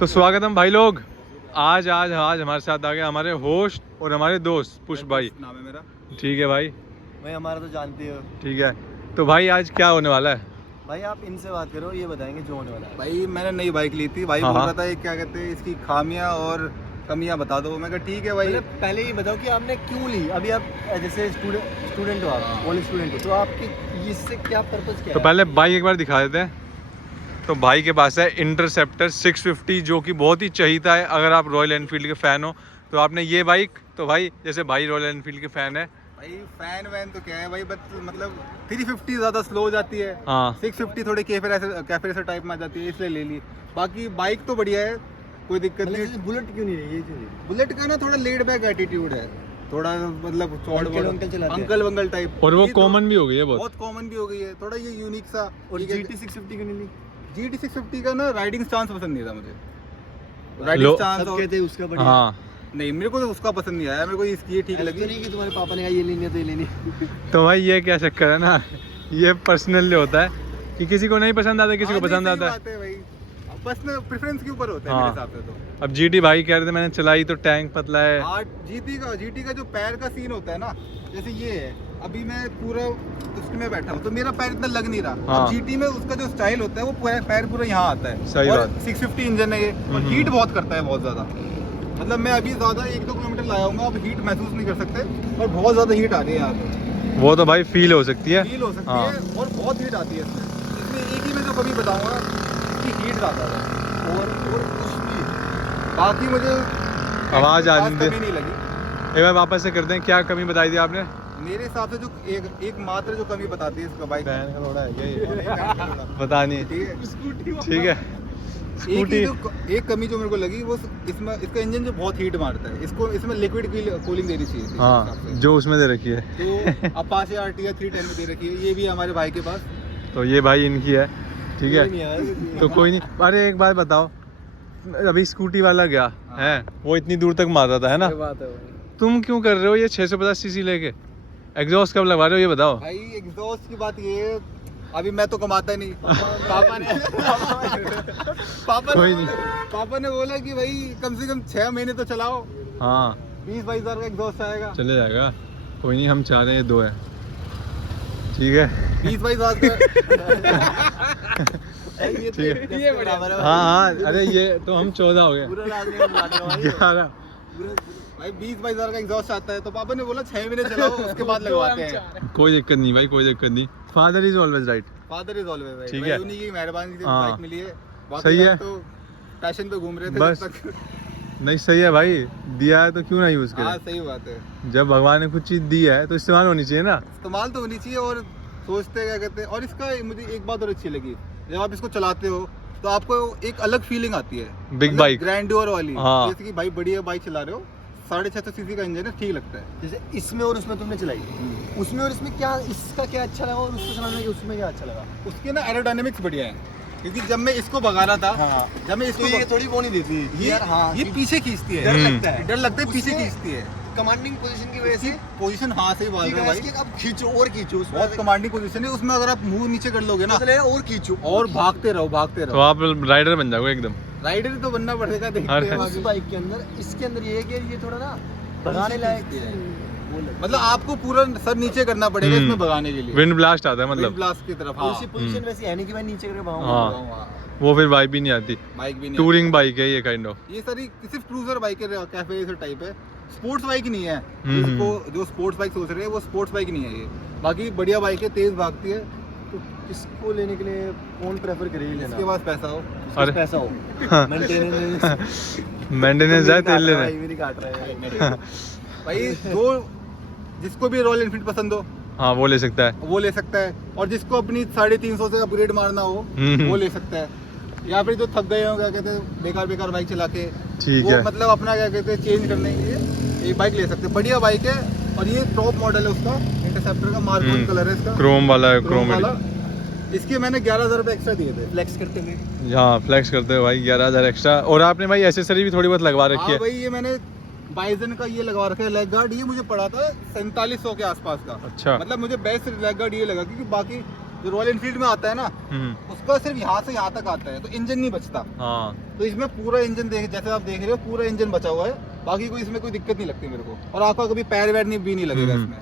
तो स्वागतम भाई लोग। आज हमारे साथ आ गए हमारे होस्ट और हमारे दोस्त पुष्प भाई। नाम है मेरा। ठीक है भाई हमारा तो जानते हो। ठीक है। तो भाई आज क्या होने वाला है? भाई आप इनसे बात करो, ये बताएंगे जो होने वाला है। भाई मैंने नई बाइक ली थी, भाई हाँ, बोल हाँ। रहा था ये क्या कहते हैं इसकी खामियां और कमियां बता दो। मैं कहा ठीक है भाई। मतलब पहले ये बताओ कि आपने क्यों ली। अभी आप जैसे स्टूडेंट हो, आप कॉलेज स्टूडेंट हो, तो आपकी इससे क्या पर्पस क्या तो है? पहले बाइक एक बार दिखा देते हैं। तो भाई के पास है इंटरसेप्टर 650 जो कि बहुत ही चहीता है। अगर आप रॉयल एनफील्ड के फ़ैन हो तो आपने ये बाइक, तो भाई जैसे भाई रॉयल एनफील्ड के फ़ैन है। भाई फैन वैन तो क्या है भाई, बस मतलब 350 ज़्यादा स्लो हो जाती है। हाँ 650 थोड़ी कैफे रेसर टाइप में आ जाती है, इसलिए ले ली। बाकी बाइक तो बढ़िया है, कोई दिक्कत मतलब नहीं। जैसे बुलेट क्यों नहीं है, ये क्यों नहीं? बुलेट का ना थोड़ा लेड बैक एटीट्यूड है, थोड़ा मतलब अंकल चलाते हैं। अंकल वंगल टाइप। और वो ये तो कॉमन भी हो गई है बहुत। बहुत कॉमन भी हो गई है, थोड़ा ये यूनिक सा। और ठीक है, GT 650 क्यों नहीं ली? GT 650 का ना राइडिंग स्टांस पसंद नहीं था मुझे। लो- राइडिंग स्टांस सब कहते हैं उसका बढ़िया। हाँ नहीं, मेरे को तो उसका पसंद नहीं आया, मेरे को इसकी ये ठीक ऐसा लगी। तो नहीं कि तुम्हारे पापा ने कहा ये लेनी है तो ये लेनी है। तो भाई ये क्या चक्कर है ना, ये पर्सनल होता है कि किसी को नहीं पसंद आता, किसी को हाँ, पसंद नहीं, आता सही है। बात है भाई, बस ना प्रेफरेंस के ऊपर होता है हाँ। मेरे हिसाब से तो। अब GT भाई कह रहे थे मैंने चलाई तो टैंक पतला है। GT का जो पैर का सीन होता है ना, जैसे ये है, अभी मैं पूरा उसमें बैठा हूँ तो मेरा पैर इतना लग नहीं रहा। हाँ। अब GT में उसका जो स्टाइल होता है वो पैर पूरा यहाँ आता है। सही और बात। 650 इंजन है ये, और हीट बहुत करता है, बहुत ज़्यादा। मतलब मैं अभी ज़्यादा 1-2 किलोमीटर लाया हूँ, अब हीट महसूस नहीं कर सकते, और बहुत ज़्यादा हीट आ रही है यहाँ पे। वो तो भाई फील हो सकती है। फील हो सकती हाँ। है, और बहुत हीट आती है इसमें एक ही मैं जो कमी बताऊंगा कि हीट ज़्यादा है, और कुछ भी बाकी मुझे आवाज़ आ खास रही है। कमी नहीं लगी। एक बार वापस से करते हैं, क्या कमी बताई थी आपने? मेरे हिसाब से जो एक मात्र जो कमी बताती है इसका बाइक पता नहीं। ठीक है स्कूटी। एक कमी जो मेरे को लगी वो इसमें इसका इंजन जो बहुत हीट मारता है, इसमें लिक्विड कूलिंग देनी चाहिए थी हाँ मेरे हिसाब से। जो उसमें दे रखी है। तो अपाचे RTR 310 में दे रखी है, ये भी है हमारे भाई के पास। तो ये भाई इनकी है। ठीक ये नहीं है यार, तो कोई नहीं। अरे एक बात बताओ, अभी स्कूटी वाला गया है, वो इतनी दूर तक मार रहा था, है ना? ये बात है भाई। तुम क्यों कर रहे हो ये 650 सीसी लेके? एग्जॉस्ट कब लगवा रहे हो ये बताओ? भाई एग्जॉस्ट की बात ये है, अभी मैं तो कमाता ही नहीं। कोई नहीं। पापा ने बोला कि भाई कम से कम 6 महीने तो चलाओ, हाँ 20-22 हज़ार का एग्जॉस्ट आएगा। चले जाएगा, कोई नहीं। हम चाह रहे हैं 2 है। ठीक है 20-22 हज़ार का। ये तो ठीक है। ये बराबर है हाँ हाँ अरे ये तो हम 14 हो गए। पूरा रात में बुला रहे हो भाई। 11। भाई 20-22 हज़ार का एग्जॉस्ट आता है, तो पापा ने बोला 6 महीने चलाओ, उसके बाद लगवाते हैं। कोई दिक्कत नहीं भाई, कोई दिक्कत नहीं। Father is always right. Father is always right. ठीक भाई है। उन्हीं की मेहरबानी से हाँ। बाइक मिली है। बाकी सही है। तो पैशन पे घूम रहे थे बस। जब तक। नहीं सही है भाई, दिया है तो क्यों ना यूज़ हाँ करें। सही बात है, जब भगवान ने कुछ चीज़ दी है तो इस्तेमाल होनी चाहिए ना। इस्तेमाल तो होनी चाहिए। और सोचते क्या कहते हैं, और इसका मुझे एक बात और अच्छी लगी, जब आप इसको चलाते हो तो आपको एक अलग फीलिंग आती है। Big bike. ग्रैंडियर वाली। हाँ। जैसे कि भाई बढ़िया बाइक चला रहे हो, 650 सीसी का इंजन है, ठीक लगता है। जैसे इसमें और उसमें तुमने चलाई, उसमें और इसमें क्या, इसका क्या अच्छा लगा और उसको चलाने के उसमें क्या अच्छा लगा? उसके ना एरोडायनेमिक्स बढ़िया है, क्योंकि जब मैं इसको भगा रहा था, हाँ। जब मैं तो इसको ये थोड़ी वो नहीं देती ये यार। हाँ, ये पीछे खींचती है, डर लगता है, डर लगता है, पीछे उससे- खींचती है। कमांडिंग पोजीशन की वजह से पोजीशन हाँ सही बात ठीक है है, भाई, इसके अब खींचो और खींचो, उसमें बहुत कमांडिंग पोजीशन है उसमें। अगर आप मुंह नीचे कर लोगे ना और खींचो और भागते तो रहो, आप राइडर बन जाओगे एकदम। राइडर तो बनना पड़ेगा। देखते अरे। हैं उस बाकी। बाइक के अंदर, इसके अंदर ये है कि ये थोड़ा ना भगाने लायक वो लगता है। मतलब आपको पूरा सर नीचे करना पड़ेगा हम्म। इसमें भगाने के लिए, विंड ब्लास्ट आता है विंड मतलब। ब्लास्ट की तरफ। और उसी पोजीशन वैसी है नहीं कि मैं नीचे करके हाँ। भागूंगा। वो फिर वाइब भी नहीं आती। बाइक भी नहीं टूरिंग बाइक है ये काइंड ऑफ। ये सारी सिर्फ क्रूजर बाइक है, कैफे रेसर टाइप है, स्पोर्ट्स बाइक नहीं है। हम्म। जिसको जो स्पोर्ट्स बाइक सोच रहे हैं वो स्पोर्ट्स बाइक नहीं है ये। बाकी बढ़िया बाइक है, तेज भागती है। तो इसको लेने के लिए कौन प्रेफर करेगी लेना? इसके पास पैसा हो। उसके अरे। पास पैसा हो, हाँ। मेंटेनेंस मेंटेनेंस है तेल लेने। मेरी काट रहा है। भाई जो जिसको भी रॉयल एनफील्ड पसंद हो हाँ वो ले सकता है। वो ले सकता है, और जिसको अपनी 350 से अपग्रेड मारना हो वो ले सकता है। या फिर जो थक गए हो क्या कहते हैं बेकार बाइक चला के, ठीक वो है। मतलब अपना क्या कहते हैं चेंज करने के लिए एक बाइक ले सकते हैं। बढ़िया बाइक है, और ये टॉप मॉडल है उसका, इंटरसेप्टर का मार्क 1 कलर है इसका, क्रोम वाला है, क्रोम क्रोम वाला। इसके मैंने 11,000 रुपये एक्स्ट्रा दिए थे फ्लेक्स करते हुए। हाँ फ्लैक्स करते हो भाई 11,000 एक्स्ट्रा। और आपने भाई एसेसरी भी थोड़ी बहुत लगवा रखी हाँ है। भाई ये मैंने बाइजन का ये लगवा रखा है लेग गार्ड, ये मुझे पड़ा था 4700 के आसपास का। अच्छा। मतलब मुझे बेस्ट लेग गार्ड ये लगा, क्योंकि बाकी जो रॉयल एनफील्ड में आता है ना हम्म। उस आपका सिर्फ यहाँ से यहाँ तक आता है, तो इंजन नहीं बचता। हाँ तो इसमें पूरा इंजन देख, जैसे आप देख रहे हो पूरा इंजन बचा हुआ है, बाकी कोई इसमें कोई दिक्कत नहीं लगती मेरे को। और आपका कभी पैर वैर नहीं भी नहीं लगेगा इसमें,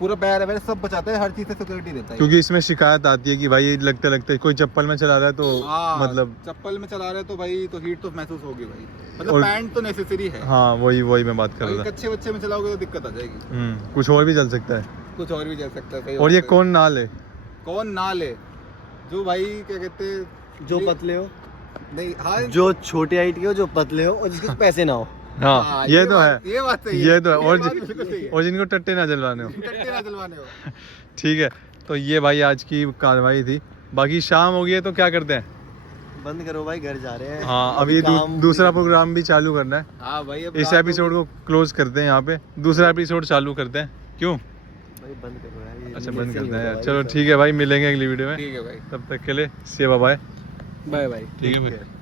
पूरा पैर वैर सब बचाता है, हर चीज से सिक्योरिटी देता है। क्योंकि इसमें शिकायत आती है कि भाई लगते लगते कोई चप्पल में चला रहा है तो मतलब चप्पल में चला रहे हैं तो भाई तो हीट तो महसूस होगी भाई, मतलब और- पैंट तो नेसेसरी है। हाँ वही मैं बात कर रहा था। कच्चे बच्चे में चलाओगे तो दिक्कत आ जाएगी। कुछ और भी चल सकता है। कुछ और भी चल सकता है। सही और ये बात है। कौन नाल है? कौन ना ले, जो भाई क्या कहते हैं जो ये- पतले हो, नहीं हाँ जो छोटे हाइट के हो, जो पतले हो और जिसके पैसे ना हो। हाँ ये तो है, ये बात सही ये तो है। और बात बिल्कुल सही है। और जिनको टट्टे ना जलवाने हो। टट्टे ना जलवाने हो। ठीक है, तो ये भाई आज की कार्रवाई थी। बाकी शाम हो गई है तो क्या करते हैं? बंद करो भाई, घर जा रहे हैं। हाँ अभी दूसरा प्रोग्राम भी चालू करना है। हाँ भाई अब इस रात एपिसोड को क्लोज करते हैं यहाँ पे, दूसरा एपिसोड चालू करते हैं। क्यों? भाई बंद करो यार, ये अच्छा ऐसे बंद नहीं करते हैं होगा यार। भाई, चलो सब। ठीक है भाई, मिलेंगे अगली वीडियो में। ठीक है भाई, तब तक के लिए सेवा बाय। Bye bye. ठीक है भाई।